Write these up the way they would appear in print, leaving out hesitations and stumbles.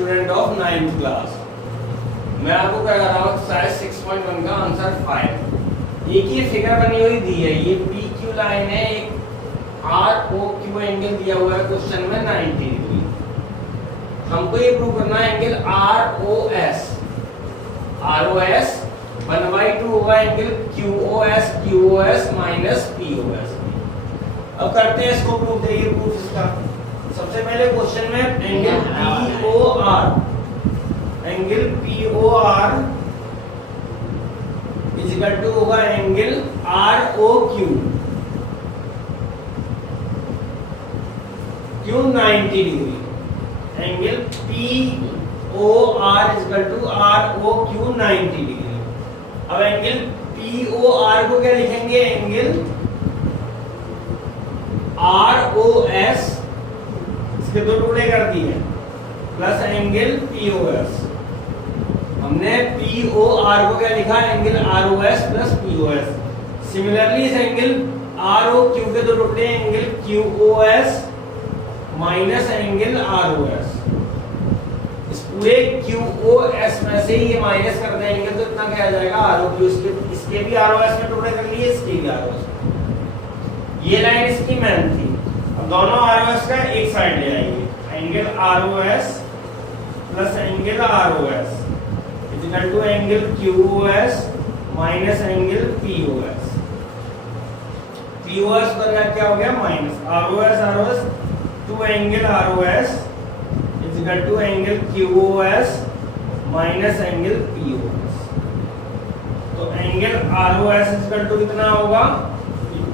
Student of 9th class. मैं आपको क्या कर रहा हूँ, एक्सरसाइज 6.1 का आंसर 5। एक ये फिगर बनी हुई दी है, ये पी क्यू लाइन है, एक आर ओ क्यू एंगल दिया हुआ है क्वेश्चन में 90 डिग्री। हमको ये प्रूव करना है एंगल आर ओ एस 1/2 होगा angle Q O S minus P O S. अब करते हैं इसको प्रूफ। देखिए प्रूफ इसका, सबसे पहले क्वेश्चन में angle P O R is equal to होगा angle R O Q 90 degree. Angle P O R is equal to R O Q 90 degree. अब एंगल पी ओ आर को क्या लिखेंगे, एंगल आर ओ एस, इसके दो टुकड़े कर दिए, plus angle P O S. हमने पी ओ आर को क्या लिखा, angle R O S plus P O S. Similarly इस एंगल आर ओ क्यू के दो टुकड़े, angle Q O S minus angle R O S. इस पूरे क्यू ओ एस में से ये माइनस कर देंगे तो इतना क्या आ जाएगा, आर ओ क्यू। इसके भी आर ओ एस में टुकड़े कर लिए, इसके भी आर ओ एस। ये लाइन इसकी मेन थी। अब दोनों आर ओ एस का एक साइड ले आएंगे, angle R O S plus angle R O S is equal to angle Q O S minus angle P O S. P O S पर क्या हो गया, minus R O S to angle R O S is equal to angle Q O S minus angle P O S. तो angle R O S is equal to कितना होगा,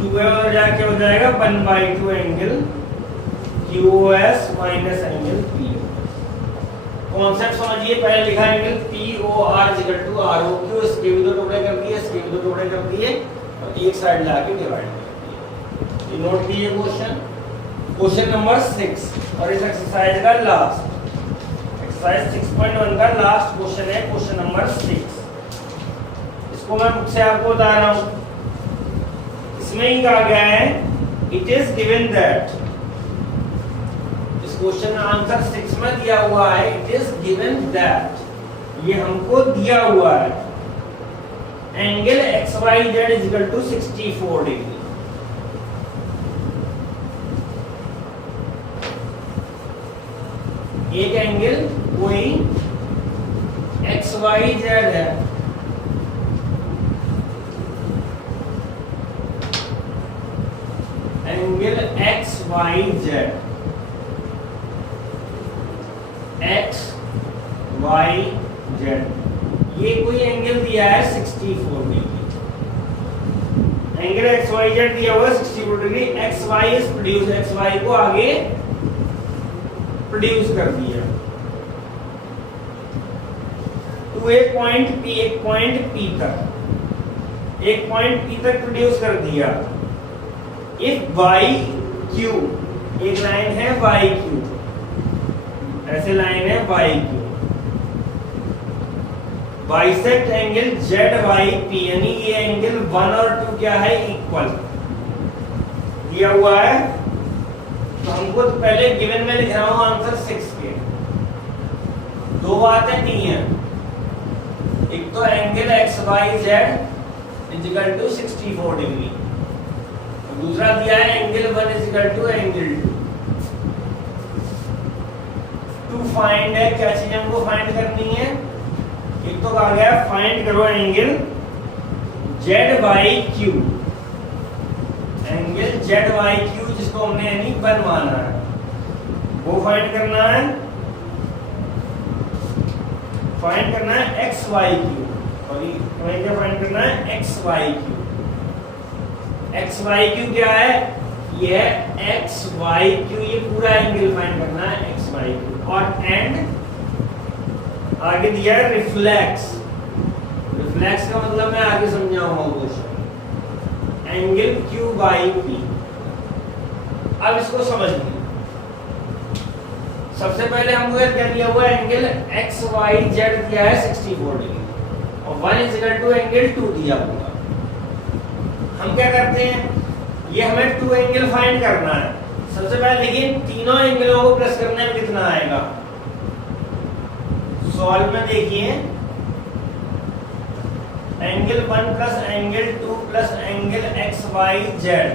2 और जाके हो जाएगा 1/2 angle Q O S minus angle P O S. Concept समझिए, पहले लिखा angle P O R is equal to R O Q, इसके भी दो टुकड़े कर दिए, इसके भी दो टुकड़े कर दिए और एक साइड लाके डिवाइड कर दिए। ये नोट कीजिए क्वेश्चन नंबर 6 और इस एक्सरसाइज का लास्ट, एक्सरसाइज 6.1 का लास्ट क्वेश्चन है, क्वेश्चन नंबर 6। इसको मैं बुक से आपको बता रहा हूं। इसमें ही कहा गया है, इट इज गिवन दैट, इस क्वेश्चन में आंसर 6 में दिया हुआ है, इट इज गिवन दैट, ये हमको दिया हुआ है, angle X Y Z is equal to 64 degree. एक एंगल कोई एक्स वाई जेड है, angle X Y Z, X Y Z, ये कोई एंगल दिया है 64 degree. Angle X Y Z दिया हुआ है 64 degree. X Y is produce, X Y को आगे प्रोड्यूस कर दिया टू एक पॉइंट पी तक, एक पॉइंट पी तक प्रोड्यूस कर दिया। इफ वाई क्यू, एक लाइन है वाई क्यू, ऐसे लाइन है Y Q, bisect angle Z Y P, यानी ये एंगल 1 और 2 क्या है, इक्वल दिया हुआ है। तो हमको तो पहले गिवन में लिख रहा हूं आंसर 6 के। दो बातें दी हैं, एक तो angle X Y Z is equal to 64 degree, दूसरा दिया है angle 1 is equal to angle 2 find है। क्या चीज हमको फाइंड करनी है, एक तो कहा गया फाइंड करो angle Z Y Q, angle Z Y Q जिसको हमने यानी 1 माना है, वो फाइंड करना है। फाइंड करना है एक्स वाई क्यू, और ये क्या फाइंड करना है, X Y Q. X Y Q क्या है, ये है एक्स वाई क्यू, ये पूरा एंगल फाइंड करना है एक्स वाई क्यू। और एंड आगे दिया है रिफ्लेक्स, रिफ्लेक्स का मतलब मैं आगे समझाऊंगा question, angle Q by P. अब इसको समझिए, सबसे पहले हमको क्या दिया हुआ है, एंगल एक्स वाई जेड दिया है 64 डिग्री और 1 इज इक्वल टू एंगल 2 दिया हुआ। हम क्या करते हैं, ये हमें 2 एंगल फाइंड करना है। सबसे पहले देखिए तीनों एंगलों को प्लस करने में कितना आएगा, सॉल्व में देखिए, angle 1 plus angle 2 plus angle X Y Z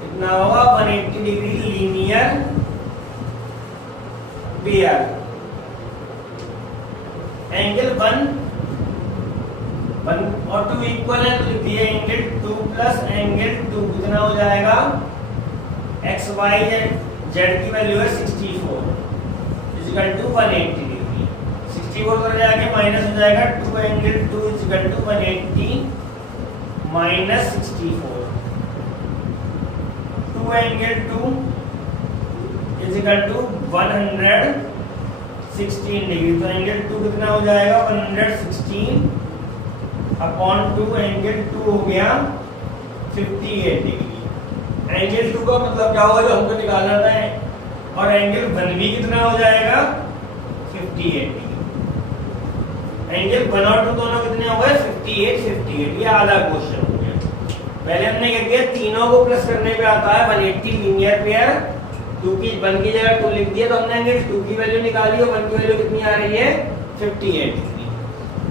कितना होगा 180 डिग्री लीनियर पेयर। एंगल 1 और 2 इक्वल है तो लिख दिए एंगल 2 प्लस एंगल 2 कितना हो जाएगा एक्स वाई जेड की वैल्यू है 64 इक्वल टू 180 डिग्री। 64 उधर जाके माइनस हो जाएगा 2 angle 2 equal to 180 minus 64। 2 angle 2 equal to 116 degree. तो एंगल 2 कितना हो जाएगा 116 अपॉन 2 एंगल 2 हो गया 58 डिग्री। एंगल 2 का मतलब क्या होगा जो हमको निकालना था, और एंगल 1 भी कितना हो जाएगा 58 डिग्री। एंगल 1 और 2 दोनों कितने हो गए 58 58। ये आधा क्वेश्चन हो गया। पहले हमने क्या किया, तीनों को प्लस करने पे आता है 180 लीनियर पेयर, 2 की 1 की जगह 2 लिख दिया तो हमने एंगल 2 की वैल्यू निकाली और 1 की वैल्यू कितनी आ रही है 58 डिग्री।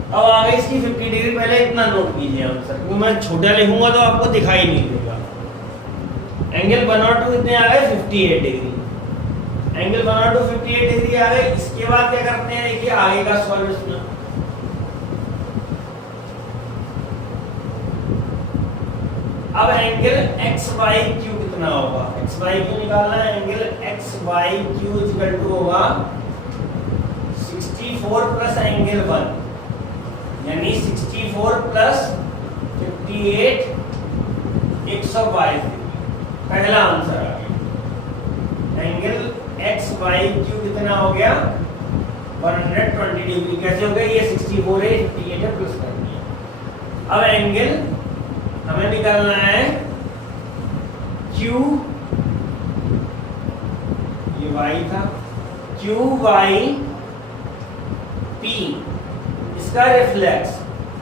अब आगे इसकी 50 डिग्री, पहले इतना नोट कीजिए आंसर, क्योंकि मैं छोटा लिखूंगा तो आपको दिखाई नहीं देगा। एंगल 1 और 2 कितने आ गए 58 डिग्री। एंगल 1 और 2 58 डिग्री आ गए। इसके बाद क्या करते हैं, देखिए आगे का सॉल्यूशन। अब एंगल एक्स वाई क्यू कितना होगा, एक्स वाई क्यू निकालना है। Angle X Y Q equal to होगा 64 प्लस एंगल 1 यानी 64 प्लस 58 122 डिग्री। पहला आंसर आ गया। एंगल एक्स वाई क्यू कितना हो गया 120 डिग्री। कैसे हो गया, ये 64 है 58 है प्लस कर दिया। अब एंगल हमें निकालना है क्यू, ये वाई था, क्यू वाई पी इसका रिफ्लेक्स।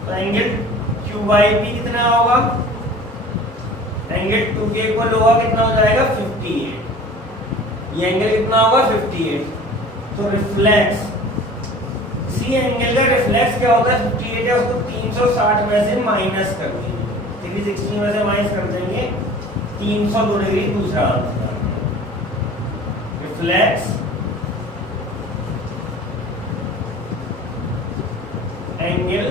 तो एंगल क्यू वाई पी कितना होगा, एंगल 2 के इक्वल होगा, कितना हो जाएगा 58। ये एंगल कितना होगा 58। तो रिफ्लेक्स, इसी एंगल का रिफ्लेक्स क्या होता है 58 है, उसको 360 में से माइनस कर देंगे, 360 में से माइनस कर देंगे 302 डिग्री। दूसरा answer reflex angle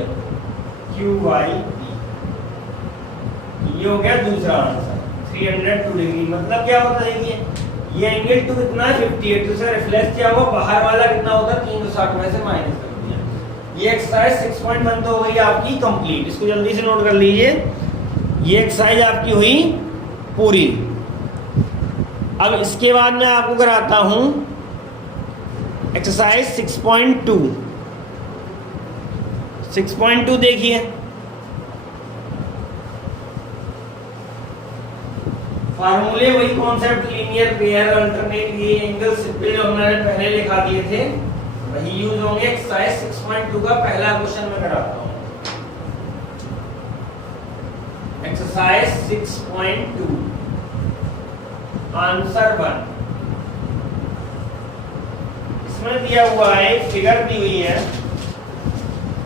Q Y P, ये हो गया दूसरा आंसर 302 डिग्री। मतलब क्या होता है, ये एंगल 2 कितना है 58, दूसरा रिफ्लेक्स क्या हुआ बाहर वाला कितना होगा 360 में से माइनस कर दिया। ये एक्सरसाइज 6.1 तो हो गई आपकी कंप्लीट। इसको जल्दी से नोट कर लीजिए, ये एक्सरसाइज आपकी हुई पूरी। अब इसके बाद मैं आपको कराता हूं एक्सरसाइज 6.2। 6.2 देखिए, फार्मूले वही कॉन्सेप्ट, लीनियर पेयर, अल्टरनेट, ये एंगल सिंपल जो हमने पहले लिखा दिए थे वही यूज होंगे। एक्सरसाइज 6.2 का पहला क्वेश्चन मैं कराता हूं। Exercise 6.2 answer 1। इसमें दिया हुआ है, फिगर दी हुई है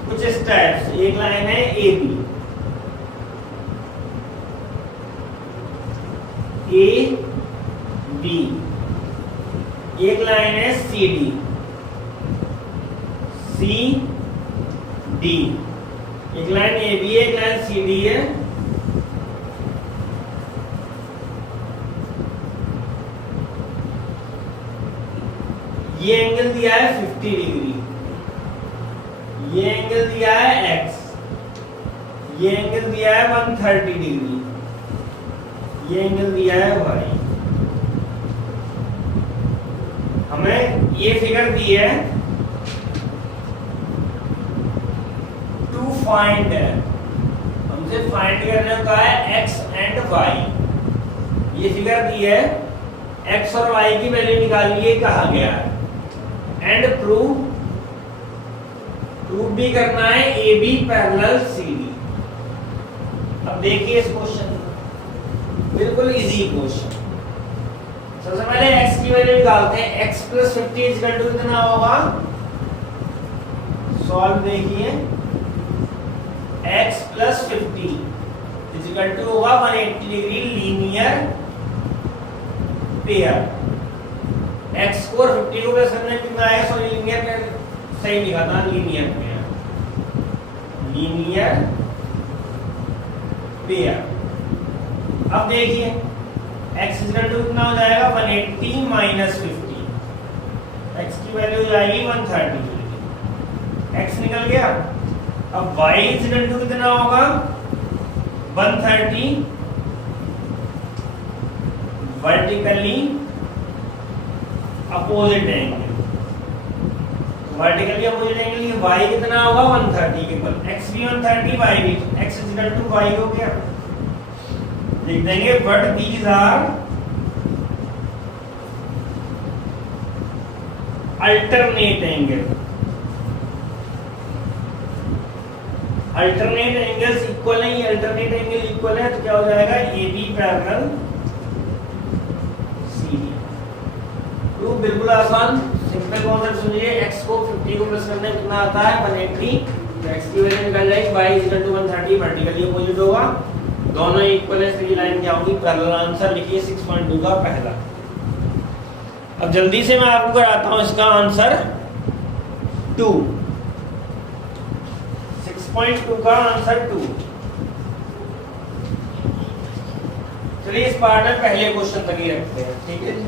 कुछ स्टेप्स। एक लाइन है ए बी, ए बी, एक लाइन है सी डी, सी डी, एक लाइन ए बी है, एक लाइन सी डी है। ये एंगल दिया है 50 डिग्री, ये एंगल दिया है x, ये एंगल दिया है 130 डिग्री, ये एंगल दिया है y। हमें ये फिगर दी है टू फाइंड है, हमसे फाइंड करने को कहा है x एंड y। ये फिगर दी है, x और y की वैल्यू निकालिए कहा गया है, एंड प्रूव भी करना है A B parallel C D. अब देखिए इस क्वेश्चन, बिल्कुल इजी क्वेश्चन। सबसे पहले x की वैल्यू निकालते हैं। x प्लस 50 इक्वल टू कितना होगा सॉल्व देखिए, x प्लस 50 इजिकल टू होगा 180 डिग्री लीनियर पेयर। x को 50 को प्लस करने कितना है, सॉरी लीनियर पेयर सही लिखा था, लीनियर पेयर, लीनियर पेयर। अब देखिए x इजिकल टू कितना हो जाएगा 180 माइनस 50, x की वैल्यू हो जाएगी 130, x निकल गया। अब y इजिकल टू कितना होगा 130 vertically opposite angle, vertically opposite angle ये y कितना होगा 130 के ऊपर, x भी 130 y भी, x इजिकल टू y हो गया। लिख देंगे but these are alternate angle, alternate angles equal है, अल्टरनेट एंगल इक्वल है तो क्या हो जाएगा AB पैरेलल CD। तो बिल्कुल आसान सिंपल कॉन्सेप्ट समझिए, x को 50 को प्लस करने कितना आता है 180, तो x की वैल्यू निकल जाएगी y equal to 130 vertically opposite होगा, दोनों इक्वल है, सीधी लाइन क्या होगी पैरेलल। आंसर लिखिए 6.2 का पहला। अब जल्दी से मैं आपको कराता हूं इसका आंसर 2, 6.2 का आंसर 2। चलिए इस पार्ट में पहले क्वेश्चन तक ही रखते हैं, ठीक है जी।